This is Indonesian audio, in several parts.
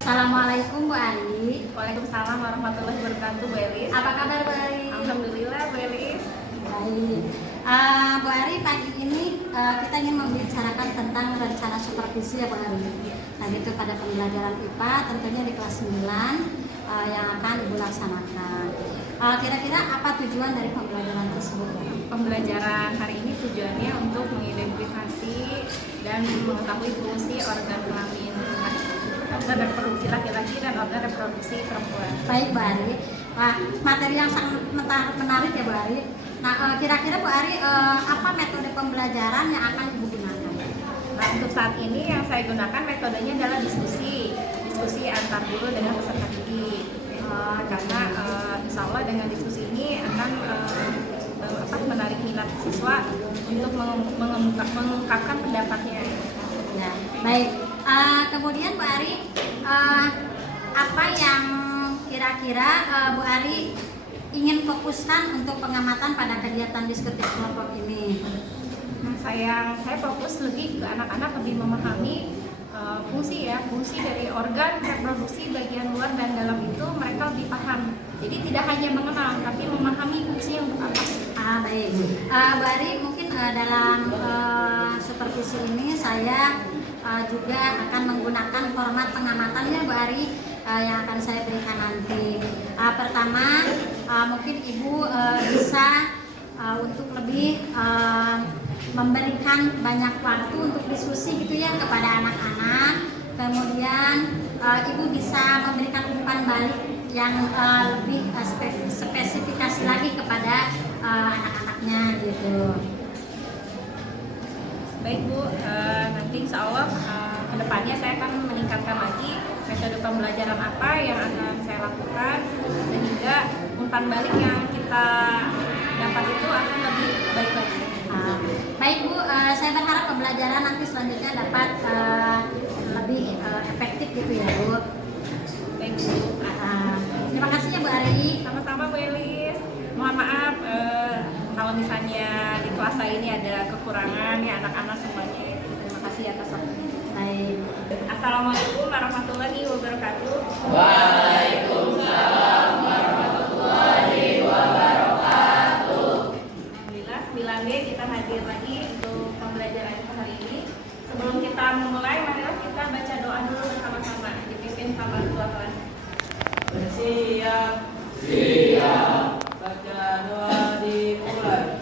Assalamualaikum Bu Ari. Waalaikumsalam warahmatullahi wabarakatuh, Bu Elis. Apa kabar Bu Ari? Alhamdulillah, Bu Elis. Baik. Bu Ari, pagi ini kita ingin membicarakan tentang rencana supervisi ya Bu Ari. Nah gitu pada pembelajaran IPA tentunya di kelas 9 yang akan Ibu laksanakan. Kira-kira apa tujuan dari pembelajaran tersebut? Pembelajaran hari ini tujuannya untuk mengidentifikasi dan mengetahui fungsi organ kelamin organ reproduksi laki-laki dan organ reproduksi perempuan. Baik Bu Ari. Wah, materi yang sangat menarik ya Bu Ari. Nah kira-kira Bu Ari apa metode pembelajaran yang akan Ibu gunakan? Nah, untuk saat ini yang saya gunakan metodenya adalah diskusi antar guru dengan peserta didik. Karena insya Allah dengan diskusi ini akan menarik minat siswa untuk mengungkapkan pendapatnya. Ya, baik. Kemudian Bu Ari, apa yang kira-kira Bu Ari ingin fokuskan untuk pengamatan pada kegiatan diskusi kelompok ini? Nah, saya fokus lebih ke anak-anak lebih memahami fungsi dari organ reproduksi bagian luar dan dalam itu mereka lebih paham. Jadi tidak hanya mengenal tapi memahami fungsinya untuk apa. Baik. Bu Ari, mungkin dalam supervisi ini saya juga akan menggunakan format pengamatannya Bu Ari yang akan saya berikan nanti. Pertama, mungkin Ibu bisa untuk lebih memberikan banyak waktu untuk diskusi gitu ya kepada anak-anak. Kemudian Ibu bisa memberikan umpan balik yang lebih spesifikasi lagi kepada anak-anaknya gitu. Baik Bu, nanti insya Allah kedepannya saya akan meningkatkan lagi metode pembelajaran apa yang akan saya lakukan sehingga umpan balik yang kita dapat itu akan lebih baik lagi. Baik Bu, saya berharap pembelajaran nanti selanjutnya dapat lebih efektif gitu ya Bu. Baik Bu. Terima kasih ya Bu Ari. Sama-sama Bu Elis. Mohon maaf kalau misalnya di kelas saya ini ada kekurangan ya anak-anak semuanya. Terima kasih atas waktunya. Baik. Assalamualaikum warahmatullahi wabarakatuh. Waalaikumsalam warahmatullahi wabarakatuh. Alhamdulillah 9D kita hadir lagi untuk pembelajaran hari ini. Sebelum kita memulai, marilah kita baca doa dulu bersama-sama dipimpin sama ketua kelas. Bersiap. Siap. Baca doa dimulai.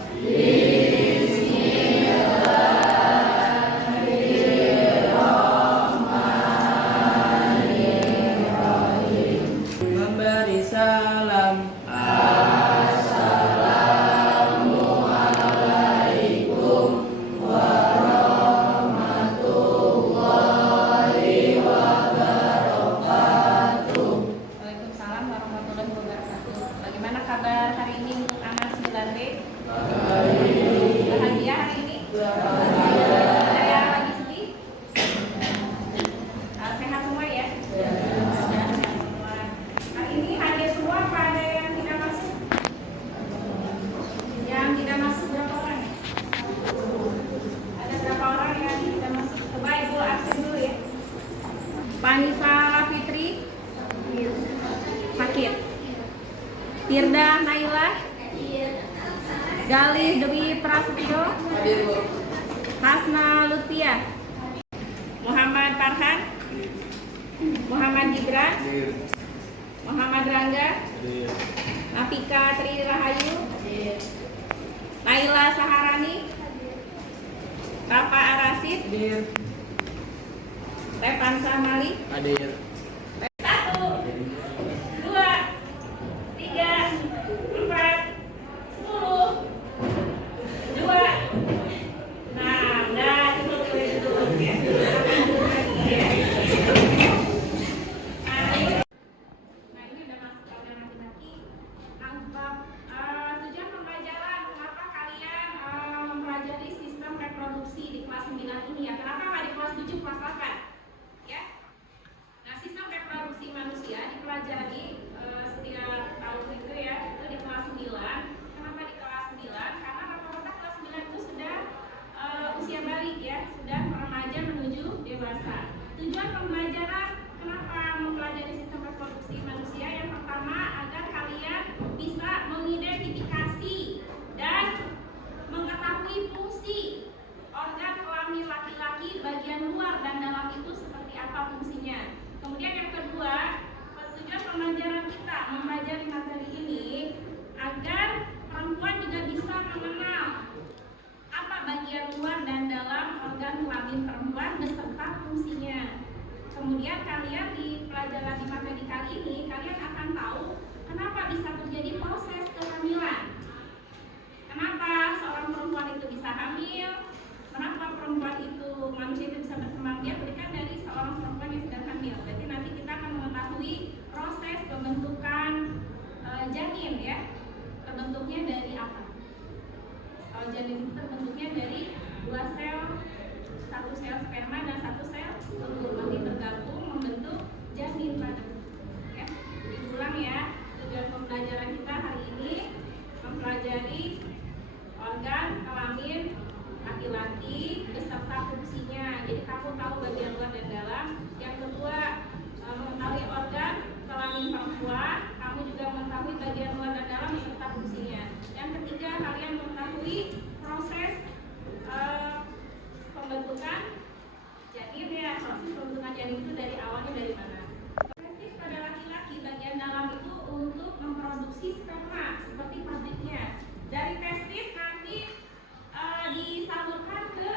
Memberi salam. Assalamualaikum warahmatullahi wabarakatuh. Waalaikumsalam warahmatullahi wabarakatuh. Bagaimana kabar hari ini untuk anak 9D? Bahagia hari ini? Ada yang lagi sedih? Sehat semua ya? Sehat semua. Hari ini hadir semua apa ada yang tidak masuk? Yang tidak masuk berapa orang? Ada berapa orang yang tidak masuk? Coba Ibu absen dulu ya. Panisa Rafitri sakit. Tirda Naila, Galih Dewi Prasetyo, Hadir Bu. Hasna Lutfiah, Muhammad Farhan, Muhammad Gibran, Hadir. Muhammad Rangga, Hadir. Nafika Tri Rahayu, Naila Saharani, Rafa Arasid, Hadir. Revansa Mali. Hadir. 1, 2, 3, 4, 10, 2. Nah, udah cukup dulu ya. organ kelamin laki-laki bagian luar dan dalam itu seperti apa fungsinya. Kemudian yang kedua, tujuan pembelajaran kita mempelajari materi ini agar perempuan juga bisa mengenal apa bagian luar dan dalam organ kelamin perempuan beserta fungsinya. Kemudian kalian di pelajaran di materi kali ini kalian akan tahu kenapa bisa terjadi proses kehamilan. Kenapa seorang perempuan itu bisa hamil? Kenapa perempuan itu, manusia itu bisa berkembang biak berikan dari seorang perempuan yang sedang hamil. Jadi nanti kita akan mengetahui proses pembentukan janin ya. Terbentuknya dari apa? Kalau janin itu terbentuknya dari 2 sel, 1 sel sperma dan 1 sel telur. Nanti tergabung membentuk janin pada. Ya. Diulang ya. Tujuan pembelajaran kita hari ini mempelajari organ kelamin laki-laki beserta fungsinya. Jadi kamu tahu bagian luar dan dalam. Yang kedua, mengetahui organ kelamin perempuan, kamu juga mengetahui bagian luar dan dalam beserta fungsinya. Yang ketiga, kalian mengetahui proses pembentukan janin ya. Proses pembentukan janin itu dari awalnya dari mana? Testis pada laki-laki bagian dalam itu untuk memproduksi sperma seperti pabriknya. Dari testis nanti disalurkan ke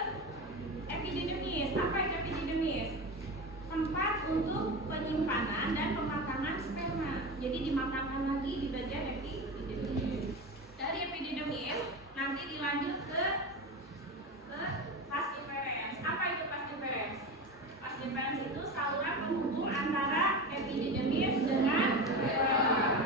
epididymis. Apa itu epididymis? Tempat untuk penyimpanan dan pematangan sperma. Jadi dimatangkan lagi di bagian epididymis. Dari epididymis nanti dilanjut ke vas deferens. Apa itu vas deferens? Vas deferens itu saluran penghubung antara epididymis dengan sperma.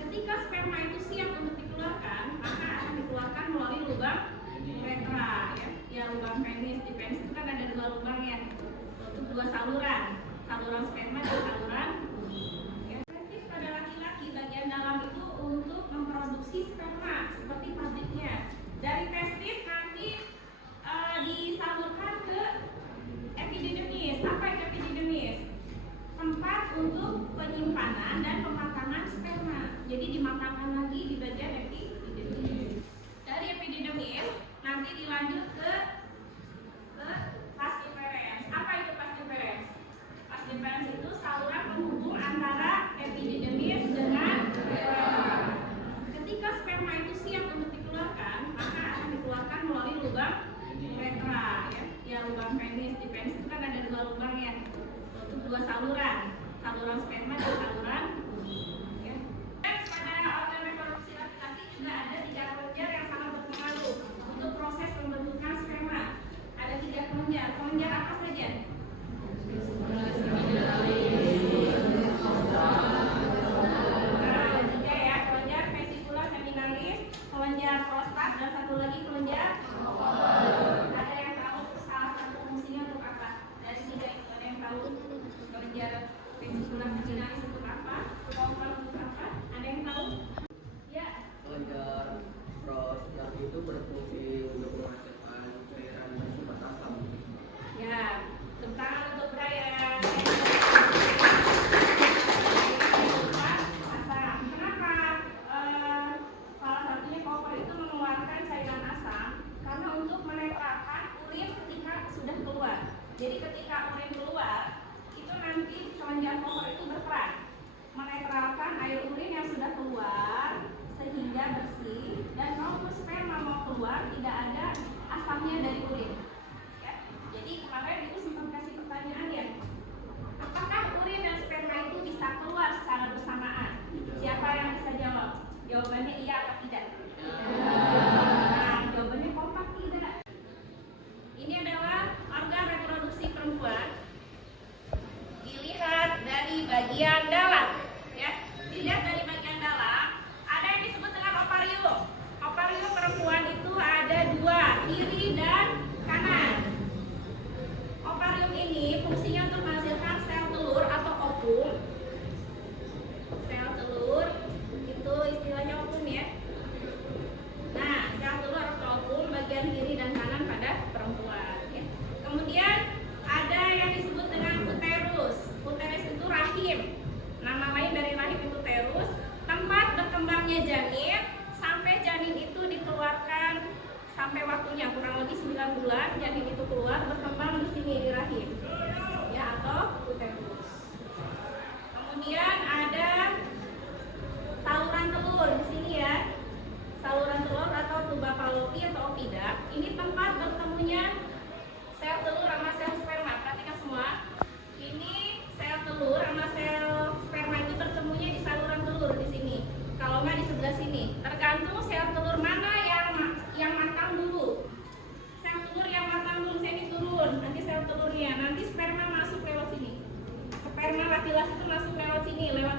Ketika sperma itu siap untuk dikeluarkan, maka akan dikeluarkan melalui lubang uretra ya lubang penis. Di penis itu kan ada 2 lubang ya, untuk 2 saluran sperma dan saluran ya. Testis pada laki-laki bagian dalam itu untuk memproduksi sperma seperti pabriknya. Dari testis nanti disalurkan ke epididymis. Apa itu epididymis? Tempat untuk penyimpanan dan pematangan sperma. Jadi dimatangkan lagi di bagian epididymis. Dari epididymis nanti dilanjut ke vas deferens. Apa itu vas deferens? Vas deferens itu saluran penghubung antara epididymis dengan sperma. Ketika sperma itu siap untuk dikeluarkan, maka akan dikeluarkan melalui lubang uretra ya lubang penis. Di penis itu kan ada 2 lubang ya, untuk 2 saluran sperma dan saluran ya. Dan pada organ reproduksi laki-laki juga ada 3 kelenjar yang sangat berpengaruh untuk proses pembentukan sperma. Ada 3 kelenjar. Kelenjar apa saja? Nah, 3 ya, kelenjar vesicula seminalis, kelenjar prostat, dan satu lagi kelenjar ada yang tahu salah satu fungsinya untuk apa? Dari 3 itu ada yang tahu kelenjar vesicula seminalis untuk apa? Oval untuk apa? Ada yang tahu? Ya. Kelenjar prostat itu berfungsi untuk menghasilkan cairan bersifat asam. Ya, tepuk tangan untuk Brian. Asam. Kenapa? Salah satunya koper itu mengeluarkan cairan asam karena untuk menetralkan urin ketika sudah keluar. Jadi ketika urin keluar, itu nanti kelenjar koper itu berperan menetralkan air urin yang sudah keluar sehingga bersih, dan kalau sperma mau keluar tidak ada asamnya dari urin ya. Jadi kemarin itu sempat kasih pertanyaan ya, apakah urin dan sperma itu bisa keluar secara bersamaan? Siapa yang bisa jawab? Jawabannya iya atau tidak? Nah, jawabannya kompak tidak. Ini adalah organ reproduksi perempuan. Dilihat dari bagian dalam ya. Dilihat dari bagian dalam ada yang disebut dengan ovarium. Ovarium perempuan itu ada 2, kiri dan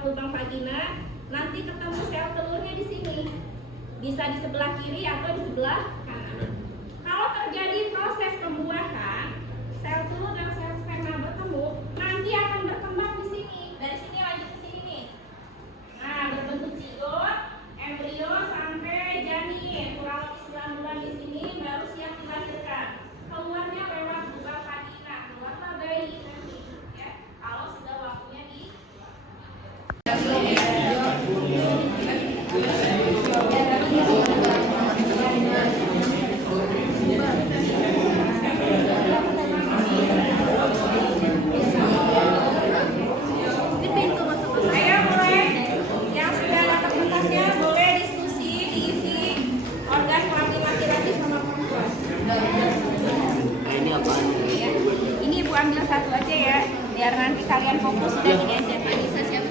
lubang vagina, nanti ketemu sel telurnya di sini. Bisa di sebelah kiri atau di sebelah kanan. Kalau terjadi proses pembuahan, sel telur dan sel sperma bertemu, nanti akan berkembang di sini. Dari sini lanjut ke sini nih. Nah, berbentuk zigot, embrio sampai janin. Kurang lebih 9 bulan di sini baru siap dilahirkan. Keluarnya lewat lubang vagina, keluarlah bayi nanti. Ya, kalau sudah waktunya di Ayo mulai. Yang sudah dapat berkasnya boleh diskusi diisi organ kelamin laki-laki sama perempuan. Ini apaan? Ya. Ini Ibu ambil satu aja ya, biar nanti kalian fokus sudah di gadget. Anissa siapa?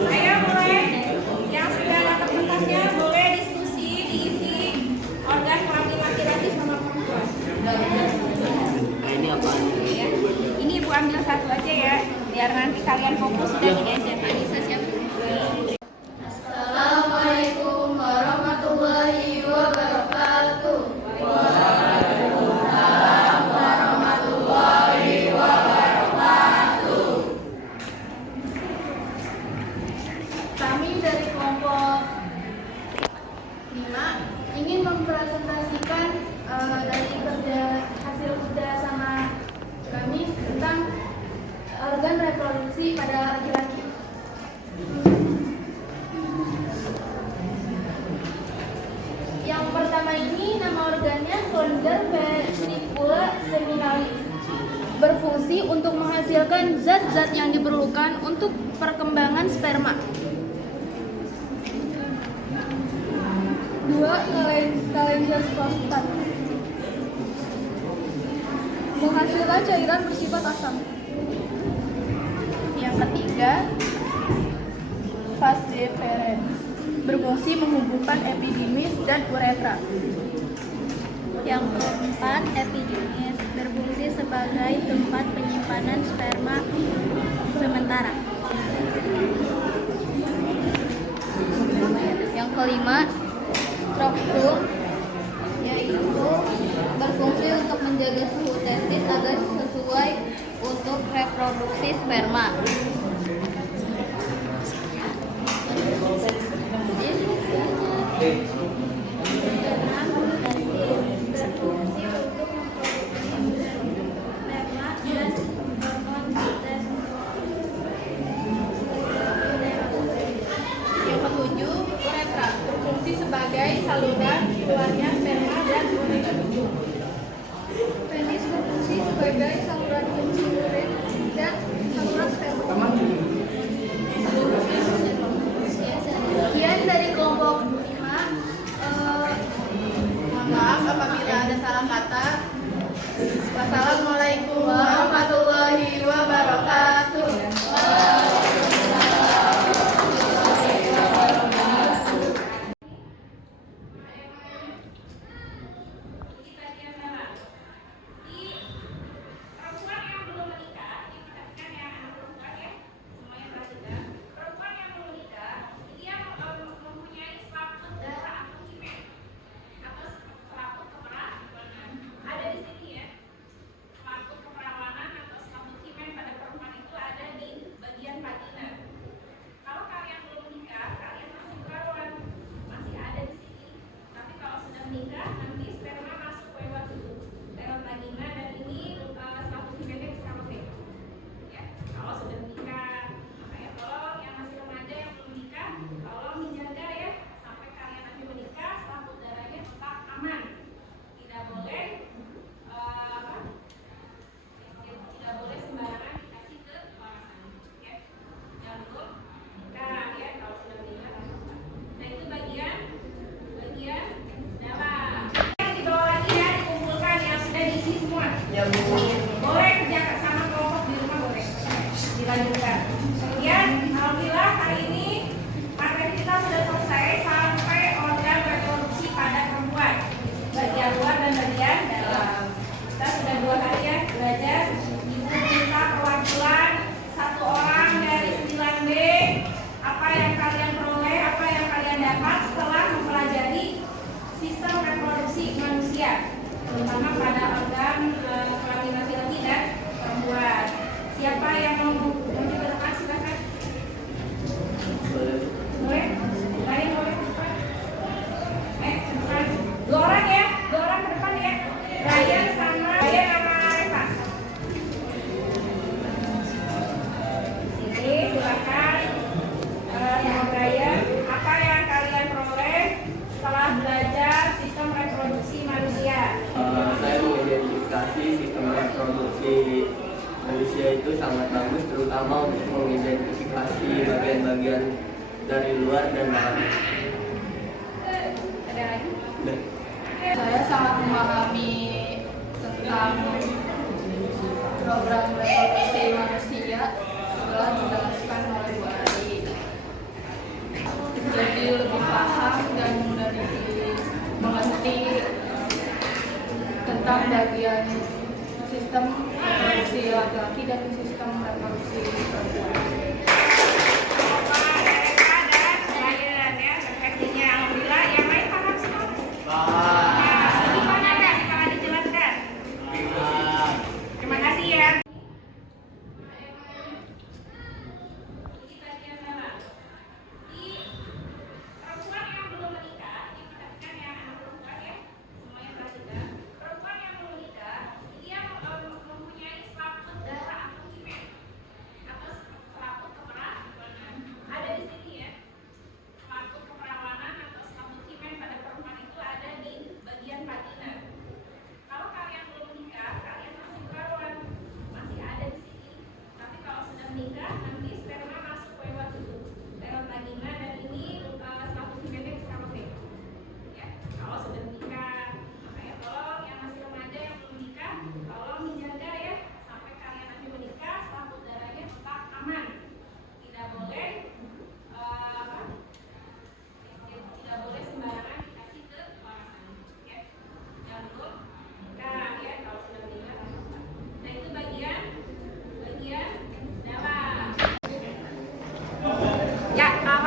Ayo mulai. Yang sudah dapat berkasnya boleh diskusi diisi organ kelamin laki-laki sama perempuan. Ini apaan? Ya. Ini Ibu ambil satu aja ya, biar nanti kalian fokus sudah di gadget. Anissa siapa? Assalamualaikum warahmatullahi wabarakatuh. Kami dari kelompok 5 ingin mempresentasikan dari hasil kerja sama kami tentang organ reproduksi pada laki-laki. Yang pertama ini nama organnya Condyle vesicula seminalis, berfungsi untuk menghasilkan zat-zat yang diperlukan untuk perkembangan sperma. 2. Calenges prostat, menghasilkan cairan bersifat asam. Yang ketiga, vas deferens, berfungsi menghubungkan epidimis dan uretra. Yang keempat, epidimis, berfungsi sebagai tempat penyimpanan sperma sementara. Yang kelima, stroptum, yaitu berfungsi untuk menjaga suhu testis agar sesuai untuk reproduksi sperma. Yang ketujuh, uretra, berfungsi sebagai saluran keluarnya sperma dan urin. Penis berfungsi sebagai saluran kencing urin dan saluran sperma. Sekian dari kelompok 5. Mohon maaf apabila ada salah kata. Wassalamualaikum warahmatullahi wabarakatuh. Perempuan yang belum menikah, ini kita kan ya anak perempuan ya, semuanya praseja. Perempuan yang belum menikah, dia mempunyai selaput darah atau himen atau selaput keperawanan. Ada di sini ya, selaput keperawanan. sangat bagus, terutama untuk mengidentifikasi bagian-bagian dari luar dan dalam. Ada lagi? Udah. Saya sangat memahami tentang program reproduksi manusia setelah dijelaskan oleh Bu Ari. Jadi lebih paham dan mudah dimengerti tentang bagian sistem reproduksi laki-laki dan sistem reproduksi perempuan. Alhamdulillah, yang lain paham semua? Gimana Kak setelah dijelaskan? Terima kasih ya.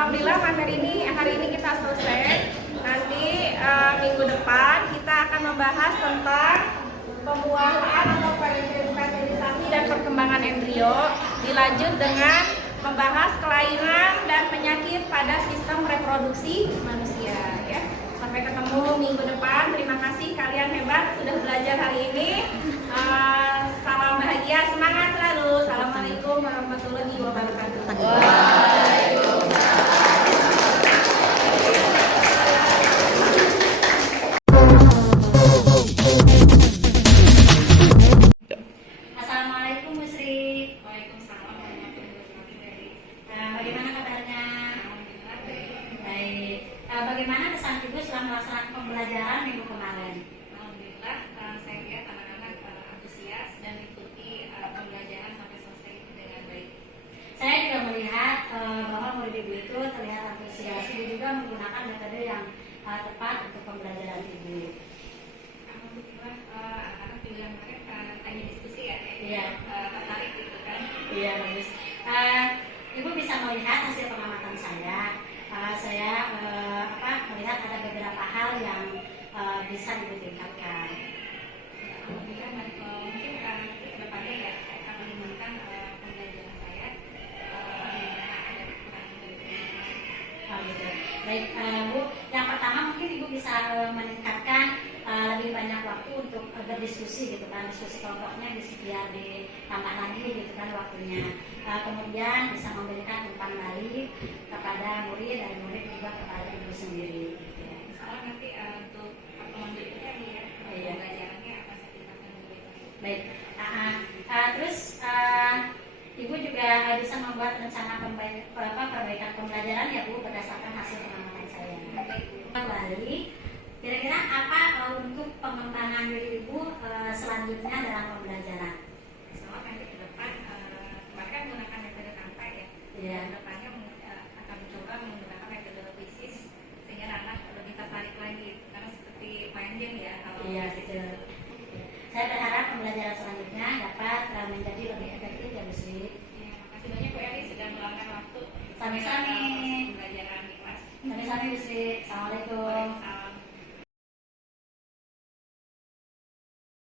Alhamdulillah hari ini kita selesai. Nanti minggu depan kita akan membahas tentang pembuahan atau periodisasi dan perkembangan embrio. Dilanjut dengan membahas kelainan dan penyakit pada sistem reproduksi manusia. Ya. Sampai ketemu minggu depan. Terima kasih kalian hebat sudah belajar hari ini. Salam bahagia, semangat selalu. Assalamualaikum warahmatullahi wabarakatuh. Assalamualaikum Bu Sri. Waalaikumsalam warahmatullahi wabarakatuh. Bagaimana kabarnya? Baik. Bagaimana kesan Ibu setelah melaksanakan pembelajaran minggu kemarin? Alhamdulillah, saya lihat anak-anak antusias dan mengikuti pembelajaran sampai selesai dengan baik. Saya juga melihat bahwa murid Ibu itu terlihat antusias. Ibu juga menggunakan metode yang tepat untuk pembelajaran Ibu. Alhamdulillah, anak-anak juga kemarin tanya diskusi ya, Iya. tertarik gitu kan. Iya, bagus. Ibu bisa melihat hasil pengamatan saya. Saya melihat ada beberapa hal yang bisa Ibu tingkatkan. Alhamdulillah, mungkin nanti ke depannya ya saya akan mengembangkan pembelajaran saya di mana ada kekurangan dari pengalaman. Gitu. Baik, Bu. Yang pertama mungkin Ibu bisa meningkatkan lebih banyak waktu untuk berdiskusi gitu kan, diskusi kelompoknya biar ditambah lagi gitu kan waktunya. Kemudian bisa memberikan umpan balik kepada murid dan murid juga kepada Ibu sendiri. Gitu ya. Soalnya nanti untuk pertemuan berikutnya nih ya, pembelajarannya apa saya tingkatkan dulu. Baik. Terus Ibu juga bisa membuat rencana perbaikan pembelajaran ya Bu berdasarkan hasil pengamatan saya. Kembali, kira-kira apa untuk pengembangan diri Ibu selanjutnya dalam pembelajaran? Soalnya nanti ke depan kemarin kan menggunakan metode Kanpai ya. Iya. Depannya akan mencoba menggunakan metode fisis sehingga anak lebih tertarik lagi karena seperti main game ya kalau Iya, betul. Saya berharap pembelajaran selanjutnya dapat menjadi lebih efektif ya Bu Sri. Ya, makasih banyak Bu Eri sudah meluangkan waktu. Sami-sami.